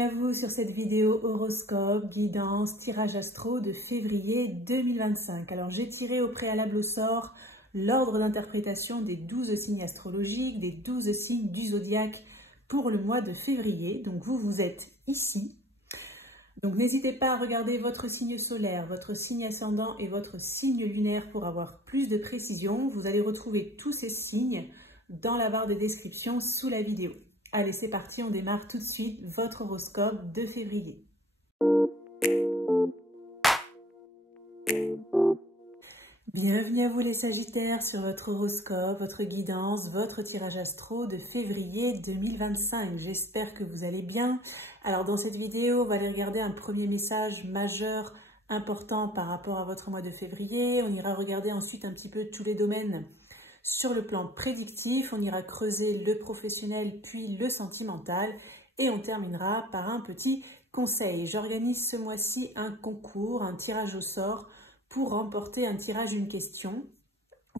Bienvenue à vous sur cette vidéo horoscope, guidance, tirage astro de février 2025. Alors j'ai tiré au préalable au sort l'ordre d'interprétation des 12 signes astrologiques, des 12 signes du zodiaque pour le mois de février. Donc vous êtes ici. Donc n'hésitez pas à regarder votre signe solaire, votre signe ascendant et votre signe lunaire pour avoir plus de précision. Vous allez retrouver tous ces signes dans la barre de description sous la vidéo. Allez, c'est parti, on démarre tout de suite votre horoscope de février. Bienvenue à vous les Sagittaires sur votre horoscope, votre guidance, votre tirage astro de février 2025. J'espère que vous allez bien. Alors dans cette vidéo, on va aller regarder un premier message majeur, important par rapport à votre mois de février. On ira regarder ensuite un petit peu tous les domaines sur le plan prédictif. On ira creuser le professionnel puis le sentimental et on terminera par un petit conseil. J'organise ce mois-ci un concours, un tirage au sort pour remporter un tirage une question.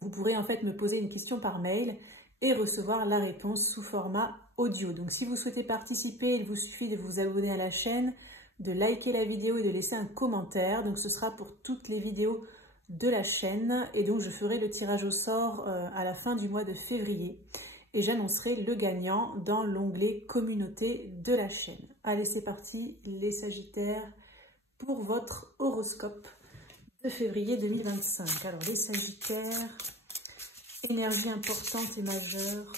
Vous pourrez en fait me poser une question par mail et recevoir la réponse sous format audio. Donc si vous souhaitez participer, il vous suffit de vous abonner à la chaîne, de liker la vidéo et de laisser un commentaire. Donc ce sera pour toutes les vidéos de la chaîne et donc je ferai le tirage au sort à la fin du mois de février et j'annoncerai le gagnant dans l'onglet communauté de la chaîne. Allez, c'est parti les Sagittaires pour votre horoscope de février 2025. Alors les Sagittaires, énergie importante et majeure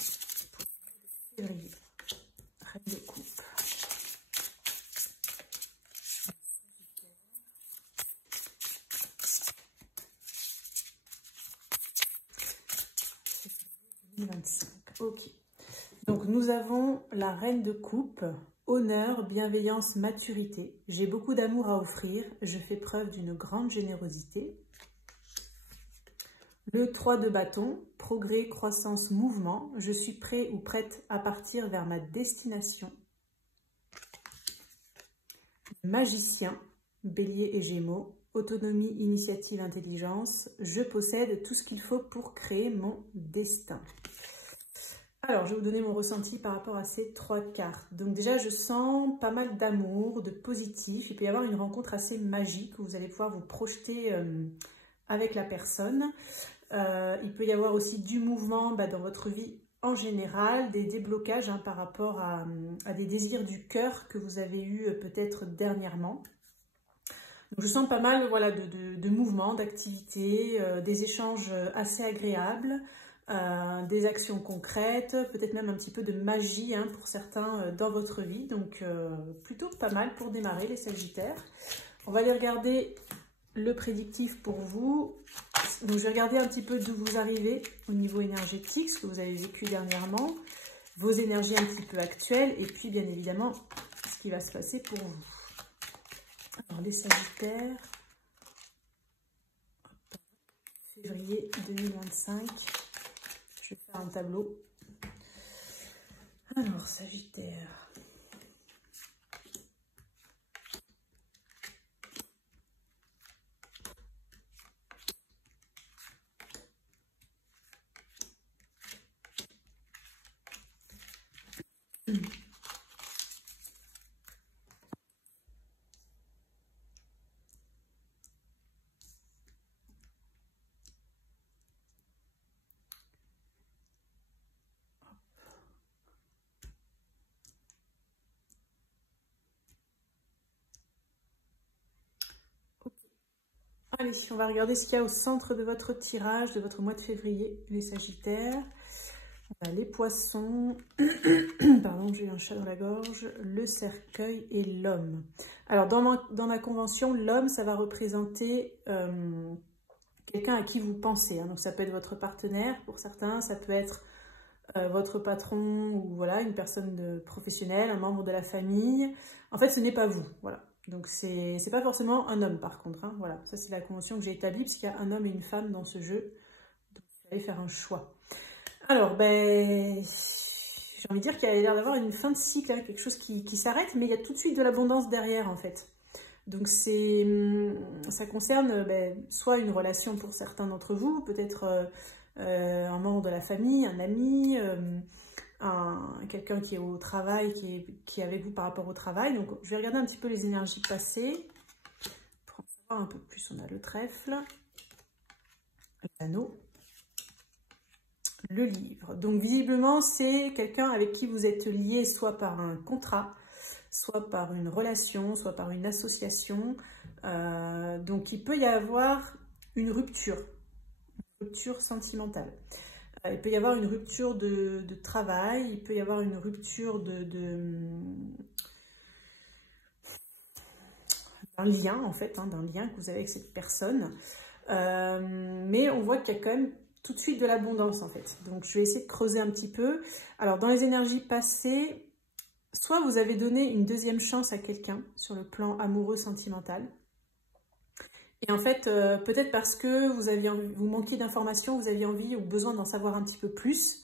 pour février. Reine de coupe. Ok, donc nous avons la reine de coupe, honneur, bienveillance, maturité. J'ai beaucoup d'amour à offrir, je fais preuve d'une grande générosité. Le 3 de bâton, progrès, croissance, mouvement. Je suis prêt ou prête à partir vers ma destination. Magicien, bélier et gémeaux. Autonomie, initiative, intelligence. Je possède tout ce qu'il faut pour créer mon destin. Alors, je vais vous donner mon ressenti par rapport à ces trois cartes. Donc déjà, je sens pas mal d'amour, de positif. Il peut y avoir une rencontre assez magique où vous allez pouvoir vous projeter avec la personne. Il peut y avoir aussi du mouvement dans votre vie en général, des déblocages par rapport à des désirs du cœur que vous avez eu peut-être dernièrement. Donc, je sens pas mal voilà, de mouvements, d'activités, des échanges assez agréables. Des actions concrètes, peut-être même un petit peu de magie pour certains dans votre vie, donc plutôt pas mal pour démarrer les Sagittaires. On va aller regarder le prédictif pour vous. Donc je vais regarder un petit peu d'où vous arrivez au niveau énergétique, ce que vous avez vécu dernièrement, vos énergies un petit peu actuelles et puis bien évidemment ce qui va se passer pour vous. Alors les Sagittaires, février 2025. Je vais faire un tableau. Alors, Sagittaire. Allez, on va regarder ce qu'il y a au centre de votre tirage, de votre mois de février, les Sagittaires. Les poissons, pardon, j'ai eu un chat dans la gorge, le cercueil et l'homme. Alors, dans ma convention, l'homme, ça va représenter quelqu'un à qui vous pensez. Donc, ça peut être votre partenaire pour certains, ça peut être votre patron ou voilà, une personne professionnelle, un membre de la famille. En fait, ce n'est pas vous, voilà. Donc, c'est pas forcément un homme, par contre. Voilà, ça, c'est la convention que j'ai établie, parce qu'il y a un homme et une femme dans ce jeu. Donc, vous allez faire un choix. Alors, j'ai envie de dire qu'il y a l'air d'avoir une fin de cycle, quelque chose qui s'arrête, mais il y a tout de suite de l'abondance derrière, en fait. Donc, ça concerne soit une relation pour certains d'entre vous, peut-être un membre de la famille, un ami, quelqu'un qui est au travail, qui est avec vous par rapport au travail. Donc, je vais regarder un petit peu les énergies passées. Pour en savoir un peu plus, on a le trèfle, l'anneau, le livre. Donc, visiblement, c'est quelqu'un avec qui vous êtes lié soit par un contrat, soit par une relation, soit par une association. Donc, il peut y avoir une rupture sentimentale. Il peut y avoir une rupture de travail, il peut y avoir une rupture d'un lien, en fait, hein, d'un lien que vous avez avec cette personne. Mais on voit qu'il y a quand même tout de suite de l'abondance, en fait. Donc, je vais essayer de creuser un petit peu. Alors, dans les énergies passées, soit vous avez donné une deuxième chance à quelqu'un sur le plan amoureux, sentimental. Et en fait, peut-être parce que vous manquiez d'informations, vous aviez envie ou besoin d'en savoir un petit peu plus.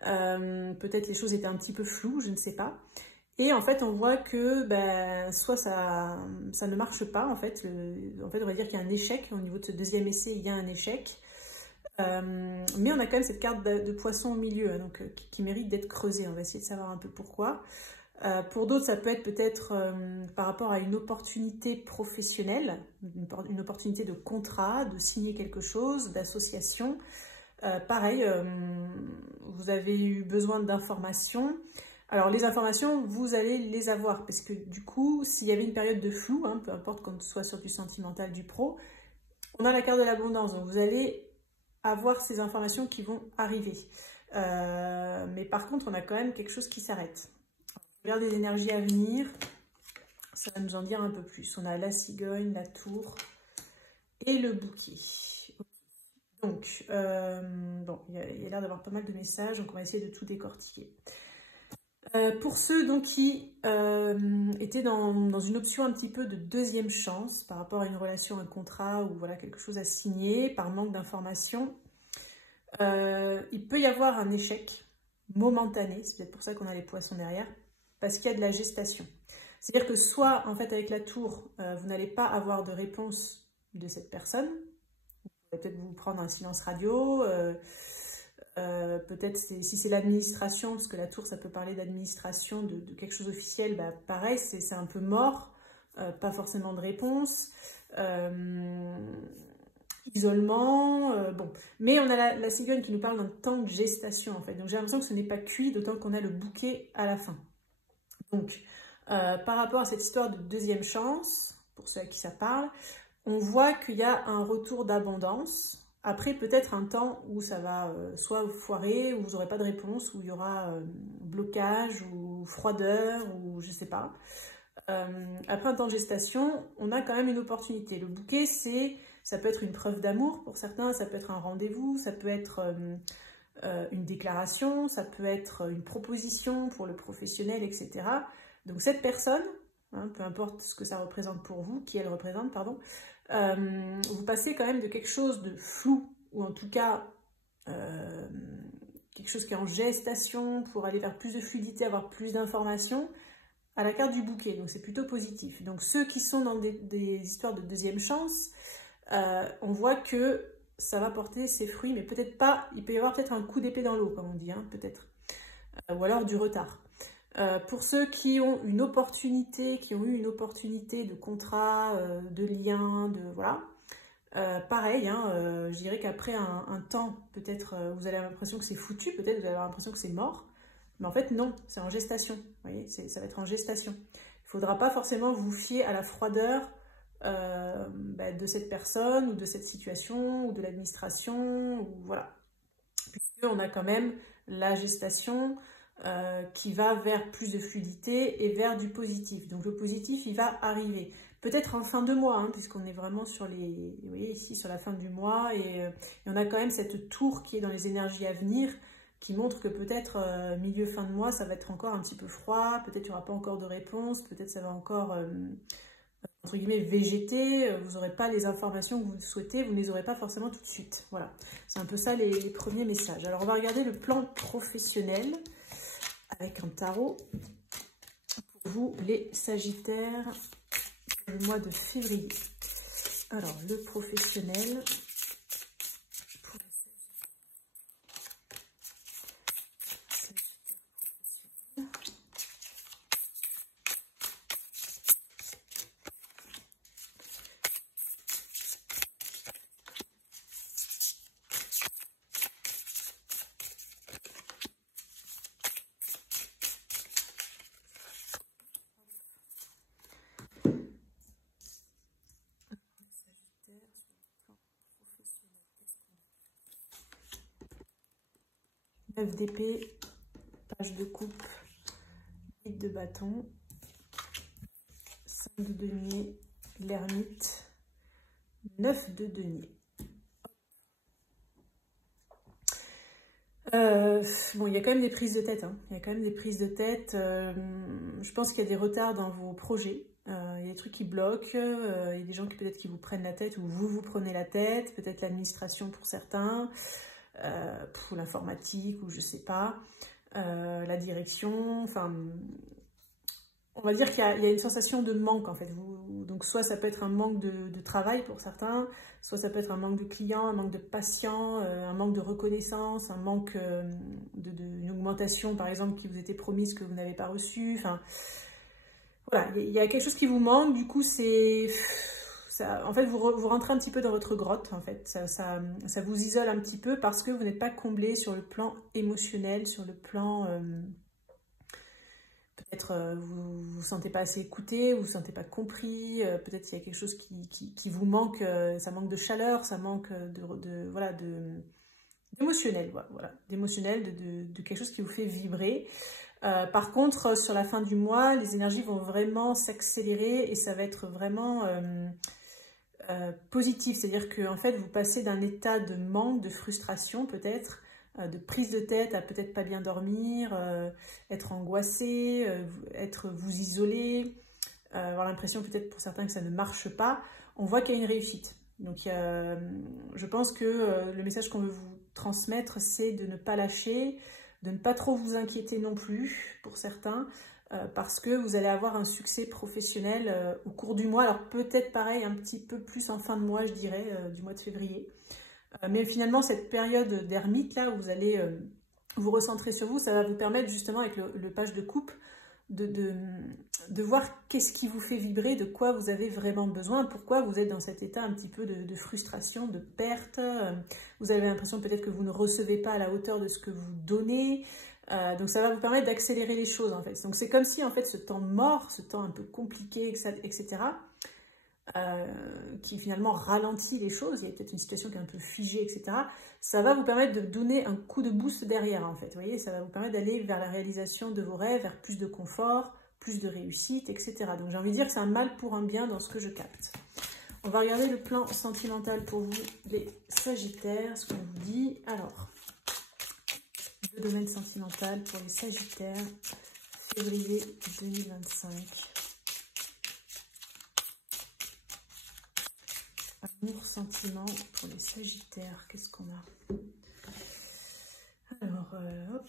Peut-être les choses étaient un petit peu floues, je ne sais pas. Et en fait, on voit que soit ça ne marche pas, en fait. On va dire qu'il y a un échec. Au niveau de ce deuxième essai, il y a un échec. Mais on a quand même cette carte de poisson au milieu, hein, donc, qui mérite d'être creusée. On va essayer de savoir un peu pourquoi. Pour d'autres, ça peut être peut-être par rapport à une opportunité professionnelle, une opportunité de contrat, de signer quelque chose, d'association. Pareil, vous avez eu besoin d'informations. Alors, les informations, vous allez les avoir, parce que du coup, s'il y avait une période de flou, hein, peu importe qu'on soit sur du sentimental, du pro, on a la carte de l'abondance, donc vous allez avoir ces informations qui vont arriver. Mais par contre, on a quand même quelque chose qui s'arrête. Regarde les énergies à venir, ça va nous en dire un peu plus. On a la cigogne, la tour et le bouquet. Donc, bon, il y a l'air d'avoir pas mal de messages, donc on va essayer de tout décortiquer. Pour ceux donc, qui étaient dans une option un petit peu de deuxième chance par rapport à une relation, un contrat ou voilà, quelque chose à signer par manque d'informations, il peut y avoir un échec momentané, c'est peut-être pour ça qu'on a les poissons derrière, parce qu'il y a de la gestation. C'est-à-dire que soit, en fait, avec la tour, vous n'allez pas avoir de réponse de cette personne. Vous pouvez peut-être vous prendre un silence radio. Peut-être si c'est l'administration, parce que la tour, ça peut parler d'administration, de quelque chose officiel, pareil, c'est un peu mort. Pas forcément de réponse. Isolement, bon. Mais on a la cigogne qui nous parle d'un temps de gestation, en fait. Donc j'ai l'impression que ce n'est pas cuit, d'autant qu'on a le bouquet à la fin. Donc, par rapport à cette histoire de deuxième chance, pour ceux à qui ça parle, on voit qu'il y a un retour d'abondance. Après, peut-être un temps où ça va soit foirer, où vous n'aurez pas de réponse, où il y aura blocage ou froideur, ou je ne sais pas. Après un temps de gestation, on a quand même une opportunité. Le bouquet, ça peut être une preuve d'amour pour certains, ça peut être un rendez-vous, ça peut être une déclaration, ça peut être une proposition pour le professionnel, etc. Donc cette personne, hein, peu importe ce que ça représente pour vous, qui elle représente, pardon, vous passez quand même de quelque chose de flou, ou en tout cas quelque chose qui est en gestation pour aller vers plus de fluidité, avoir plus d'informations, à la carte du bouquet, donc c'est plutôt positif. Donc ceux qui sont dans des histoires de deuxième chance, on voit que ça va porter ses fruits, mais peut-être pas, il peut y avoir peut-être un coup d'épée dans l'eau, comme on dit, hein, peut-être, ou alors du retard. Pour ceux qui ont eu une opportunité de contrat, de lien, de voilà, pareil, hein, je dirais qu'après un temps, peut-être vous avez l'impression que c'est foutu, peut-être vous avez l'impression que c'est mort, mais en fait non, c'est en gestation, vous voyez, ça va être en gestation. Il ne faudra pas forcément vous fier à la froideur de cette personne ou de cette situation ou de l'administration, ou voilà, puisqu'on a quand même la gestation qui va vers plus de fluidité et vers du positif. Donc le positif, il va arriver. Peut-être en fin de mois, hein, puisqu'on est vraiment sur vous voyez ici, sur la fin du mois, et on a quand même cette tour qui est dans les énergies à venir, qui montre que peut-être milieu fin de mois, ça va être encore un petit peu froid, peut-être il n'y aura pas encore de réponse, peut-être ça va encore, entre guillemets, végéter, vous n'aurez pas les informations que vous souhaitez, vous ne les aurez pas forcément tout de suite. Voilà, c'est un peu ça les premiers messages. Alors on va regarder le plan professionnel, avec un tarot pour vous les Sagittaires pour le mois de février. Alors le professionnel pour les Sagittaires 9 d'épée, page de coupe, 8 de bâton, 5 de denier, l'ermite, 9 de denier. Bon, il y a quand même des prises de tête, hein. Il y a quand même des prises de tête. Je pense qu'il y a des retards dans vos projets. Il y a des trucs qui bloquent. Il y a des gens qui peut-être qui vous prennent la tête ou vous prenez la tête. Peut-être l'administration pour certains, pour l'informatique ou je sais pas, la direction. Enfin, on va dire qu'il y a une sensation de manque en fait. Donc soit ça peut être un manque de travail pour certains, soit ça peut être un manque de clients, un manque de patients, un manque de reconnaissance, un manque d'une augmentation par exemple qui vous était promise que vous n'avez pas reçue. Enfin, voilà, il y a quelque chose qui vous manque. Du coup, c'est ça. En fait, vous rentrez un petit peu dans votre grotte. En fait, ça vous isole un petit peu parce que vous n'êtes pas comblé sur le plan émotionnel, sur le plan peut-être vous ne vous sentez pas assez écouté, vous ne vous sentez pas compris, peut-être il y a quelque chose qui vous manque, ça manque de chaleur, ça manque d'émotionnel, voilà, d'émotionnel, de quelque chose qui vous fait vibrer. Par contre, sur la fin du mois, les énergies vont vraiment s'accélérer et ça va être vraiment positif, c'est-à-dire que en fait, vous passez d'un état de manque, de frustration peut-être, de prise de tête à peut-être pas bien dormir, être angoissé, vous isoler, avoir l'impression peut-être pour certains que ça ne marche pas. On voit qu'il y a une réussite. Donc je pense que le message qu'on veut vous transmettre, c'est de ne pas lâcher, de ne pas trop vous inquiéter non plus pour certains, parce que vous allez avoir un succès professionnel au cours du mois. Alors peut-être pareil, un petit peu plus en fin de mois, je dirais, du mois de février. Mais finalement, cette période d'ermite, là, où vous allez vous recentrer sur vous, ça va vous permettre justement, avec le page de coupe, de voir qu'est-ce qui vous fait vibrer, de quoi vous avez vraiment besoin, pourquoi vous êtes dans cet état un petit peu de frustration, de perte. Vous avez l'impression peut-être que vous ne recevez pas à la hauteur de ce que vous donnez. Donc ça va vous permettre d'accélérer les choses, en fait. Donc c'est comme si, en fait, ce temps mort, ce temps un peu compliqué, etc., qui finalement ralentit les choses, il y a peut-être une situation qui est un peu figée, etc. Ça va vous permettre de donner un coup de boost derrière, en fait. Vous voyez, ça va vous permettre d'aller vers la réalisation de vos rêves, vers plus de confort, plus de réussite, etc. Donc j'ai envie de dire que c'est un mal pour un bien dans ce que je capte. On va regarder le plan sentimental pour vous, les Sagittaires, ce qu'on vous dit. Alors, le domaine sentimental pour les Sagittaires, février 2025. Amour, sentiment pour les Sagittaires, qu'est-ce qu'on a? Alors, hop.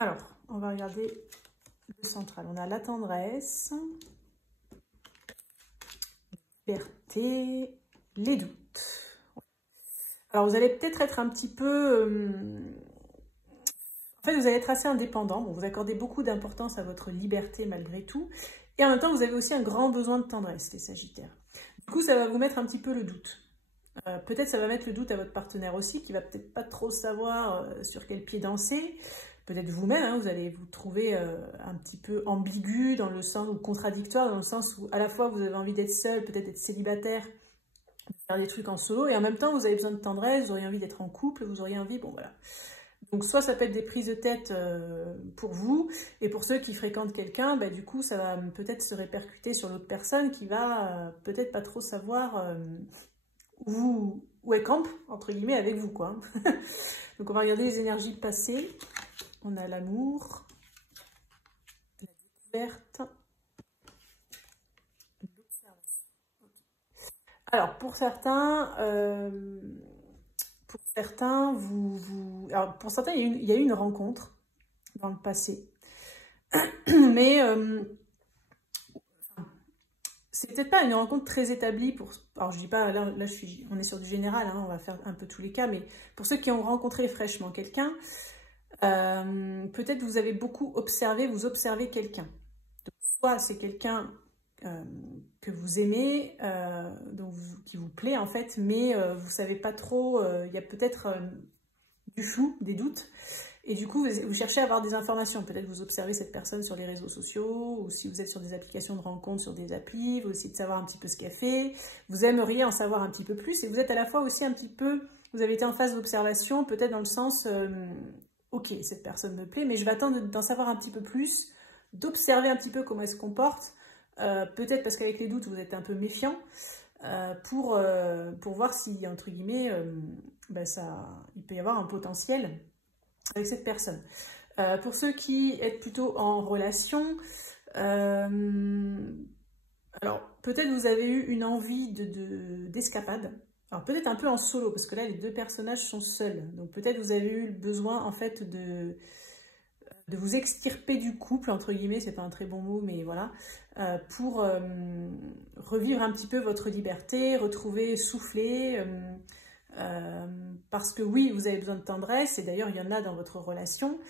Alors, on va regarder le central. On a la tendresse, la liberté, les doutes. Alors, vous allez peut-être être un petit peu... En fait, vous allez être assez indépendant. Bon, vous accordez beaucoup d'importance à votre liberté malgré tout. Et en même temps, vous avez aussi un grand besoin de tendresse, les Sagittaires. Du coup, ça va vous mettre un petit peu le doute. Peut-être ça va mettre le doute à votre partenaire aussi, qui va peut-être pas trop savoir sur quel pied danser. Peut-être vous-même, hein, vous allez vous trouver un petit peu ambigu dans le sens, ou contradictoire, dans le sens où à la fois vous avez envie d'être seul, peut-être d'être célibataire, de faire des trucs en solo, et en même temps vous avez besoin de tendresse, vous auriez envie d'être en couple, vous auriez envie, bon voilà. Donc soit ça peut être des prises de tête pour vous, et pour ceux qui fréquentent quelqu'un, bah, du coup ça va peut-être se répercuter sur l'autre personne qui va peut-être pas trop savoir où elle campe, entre guillemets, avec vous, quoi. Donc on va regarder les énergies passées. On a l'amour, la découverte, l'observation. Alors, pour certains, alors, pour certains, il y a eu une rencontre dans le passé. Mais c'est peut-être pas une rencontre très établie pour... Alors je dis pas, là on est sur du général, hein, on va faire un peu tous les cas, mais pour ceux qui ont rencontré fraîchement quelqu'un, peut-être vous avez beaucoup observé, vous observez quelqu'un. Soit c'est quelqu'un que vous aimez, qui vous plaît en fait, mais vous savez pas trop, il y a peut-être du flou, des doutes, et du coup vous cherchez à avoir des informations. Peut-être vous observez cette personne sur les réseaux sociaux, ou si vous êtes sur des applications de rencontres, sur des applis, vous essayez de savoir un petit peu ce qu'elle fait, vous aimeriez en savoir un petit peu plus, et vous êtes à la fois aussi un petit peu, vous avez été en phase d'observation, peut-être dans le sens, ok, cette personne me plaît, mais je vais attendre d'en savoir un petit peu plus, d'observer un petit peu comment elle se comporte, peut-être parce qu'avec les doutes, vous êtes un peu méfiant, pour voir si, entre guillemets, il peut y avoir un potentiel avec cette personne. Pour ceux qui êtes plutôt en relation, alors peut-être vous avez eu une envie d'escapade. Alors peut-être un peu en solo, parce que là les deux personnages sont seuls. Donc peut-être vous avez eu le besoin en fait de vous extirper du couple, entre guillemets, c'est pas un très bon mot, mais voilà, pour revivre un petit peu votre liberté, retrouver, souffler, parce que oui, vous avez besoin de tendresse, et d'ailleurs il y en a dans votre relation,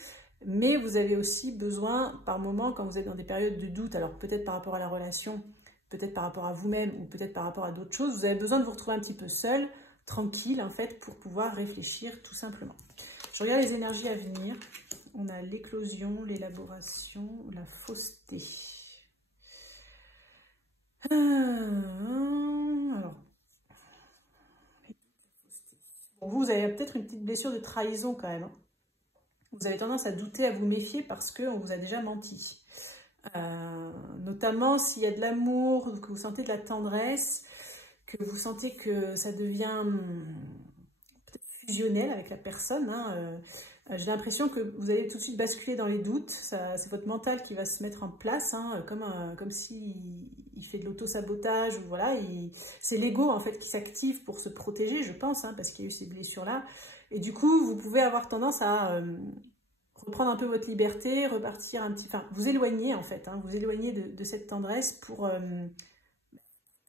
mais vous avez aussi besoin, par moment, quand vous êtes dans des périodes de doute, alors peut-être par rapport à la relation, peut-être par rapport à vous-même, ou peut-être par rapport à d'autres choses, vous avez besoin de vous retrouver un petit peu seul, tranquille, en fait, pour pouvoir réfléchir, tout simplement. Je regarde les énergies à venir. On a l'éclosion, l'élaboration, la fausseté. Alors, pour vous, vous avez peut-être une petite blessure de trahison quand même. Vous avez tendance à douter, à vous méfier parce qu'on vous a déjà menti. Notamment s'il y a de l'amour, que vous sentez de la tendresse, que vous sentez que ça devient peut-être fusionnel avec la personne, hein, j'ai l'impression que vous allez tout de suite basculer dans les doutes. C'est votre mental qui va se mettre en place, hein, comme s'il fait de l'auto-sabotage. Voilà, c'est l'ego en fait qui s'active pour se protéger, je pense, hein, parce qu'il y a eu ces blessures-là. Et du coup, vous pouvez avoir tendance à reprendre un peu votre liberté, repartir un petit... Enfin, vous éloigner en fait, hein, vous éloigner de cette tendresse pour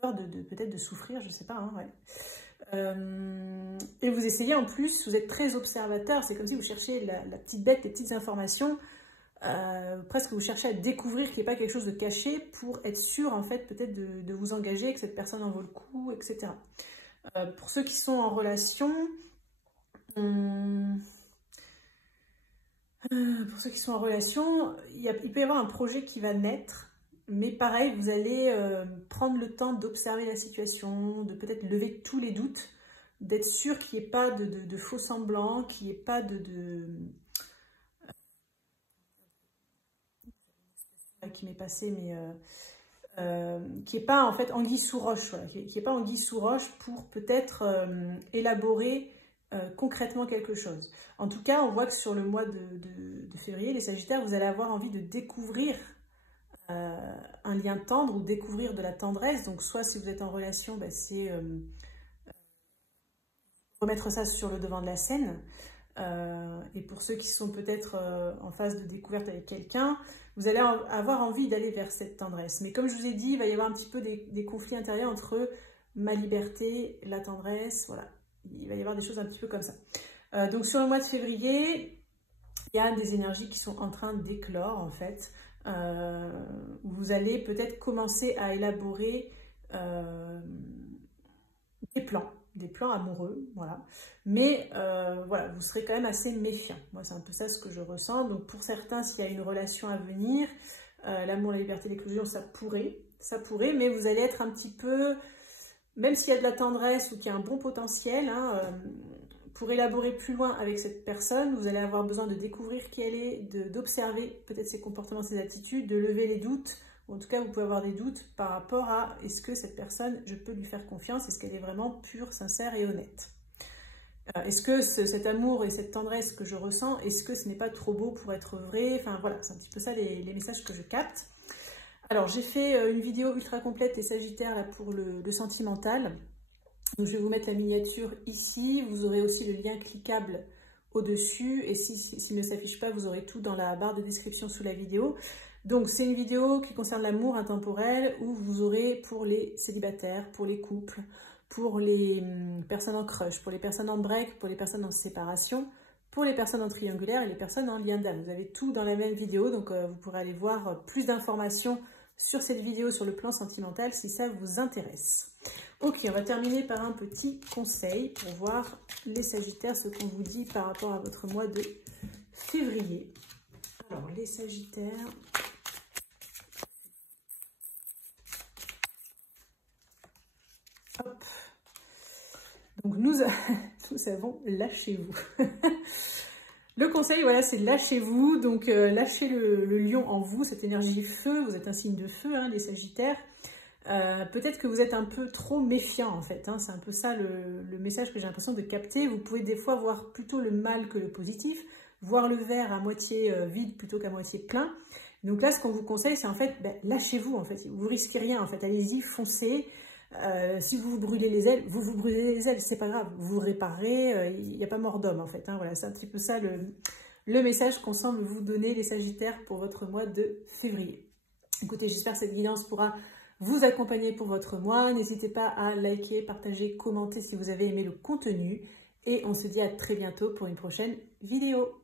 peut-être de souffrir, je sais pas, hein, ouais. Et vous essayez en plus, vous êtes très observateur, c'est comme si vous cherchiez la petite bête, les petites informations, presque vous cherchez à découvrir qu'il n'y ait pas quelque chose de caché pour être sûr en fait peut-être de vous engager, que cette personne en vaut le coup, etc. Pour ceux qui sont en relation, il peut y avoir un projet qui va naître. Mais pareil, vous allez prendre le temps d'observer la situation, de peut-être lever tous les doutes, d'être sûr qu'il n'y ait pas de faux semblants, qu'il n'y ait pas qui m'est passé, mais qui n'est pas en fait anguille sous roche, voilà, qui n'est pas anguille sous roche pour peut-être élaborer concrètement quelque chose. En tout cas, on voit que sur le mois de février, les Sagittaires, vous allez avoir envie de découvrir un lien tendre ou découvrir de la tendresse. Donc soit si vous êtes en relation, bah, c'est remettre ça sur le devant de la scène. Et pour ceux qui sont peut-être en phase de découverte avec quelqu'un, vous allez avoir envie d'aller vers cette tendresse. Mais comme je vous ai dit, il va y avoir un petit peu des conflits intérieurs entre ma liberté, la tendresse, voilà. Il va y avoir des choses un petit peu comme ça. Donc sur le mois de février, il y a des énergies qui sont en train d'éclore en fait. Où vous allez peut-être commencer à élaborer des plans amoureux, voilà. Mais voilà, vous serez quand même assez méfiant. Moi, c'est un peu ça ce que je ressens. Donc pour certains, s'il y a une relation à venir, l'amour, la liberté, l'éclosion, ça pourrait, mais vous allez être un petit peu, même s'il y a de la tendresse ou qu'il y a un bon potentiel, hein, pour élaborer plus loin avec cette personne, vous allez avoir besoin de découvrir qui elle est, d'observer peut-être ses comportements, ses attitudes, de lever les doutes, ou en tout cas vous pouvez avoir des doutes par rapport à est-ce que cette personne, je peux lui faire confiance, est-ce qu'elle est vraiment pure, sincère et honnête. Est-ce que cet amour et cette tendresse que je ressens, est-ce que ce n'est pas trop beau pour être vrai? Enfin voilà, c'est un petit peu ça les messages que je capte. Alors j'ai fait une vidéo ultra complète les Sagittaires là, pour le sentimental. Donc je vais vous mettre la miniature ici, vous aurez aussi le lien cliquable au-dessus, et s'il ne s'affiche pas, vous aurez tout dans la barre de description sous la vidéo. Donc c'est une vidéo qui concerne l'amour intemporel où vous aurez pour les célibataires, pour les couples, pour les personnes en crush, pour les personnes en break, pour les personnes en séparation, pour les personnes en triangulaire et les personnes en lien d'âme. Vous avez tout dans la même vidéo, donc vous pourrez aller voir plus d'informations sur cette vidéo sur le plan sentimental si ça vous intéresse. Ok, on va terminer par un petit conseil pour voir les Sagittaires, ce qu'on vous dit par rapport à votre mois de février. Alors, les Sagittaires... Hop. Donc, nous avons lâchez-vous. Le conseil, voilà, c'est lâchez-vous. Donc, lâchez le lion en vous, cette énergie feu. Vous êtes un signe de feu, hein, les Sagittaires. Peut-être que vous êtes un peu trop méfiant, en fait. Hein. C'est un peu ça le message que j'ai l'impression de capter. Vous pouvez des fois voir plutôt le mal que le positif, voir le verre à moitié vide plutôt qu'à moitié plein. Donc là, ce qu'on vous conseille, c'est en fait, lâchez-vous, en fait. Vous risquez rien, en fait. Allez-y, foncez. Si vous vous brûlez les ailes, vous vous brûlez les ailes, c'est pas grave, vous vous réparez, il n'y a pas mort d'homme en fait, hein, voilà, c'est un petit peu ça le message qu'on semble vous donner les Sagittaires pour votre mois de février. Écoutez, j'espère que cette guidance pourra vous accompagner pour votre mois, n'hésitez pas à liker, partager, commenter si vous avez aimé le contenu et on se dit à très bientôt pour une prochaine vidéo.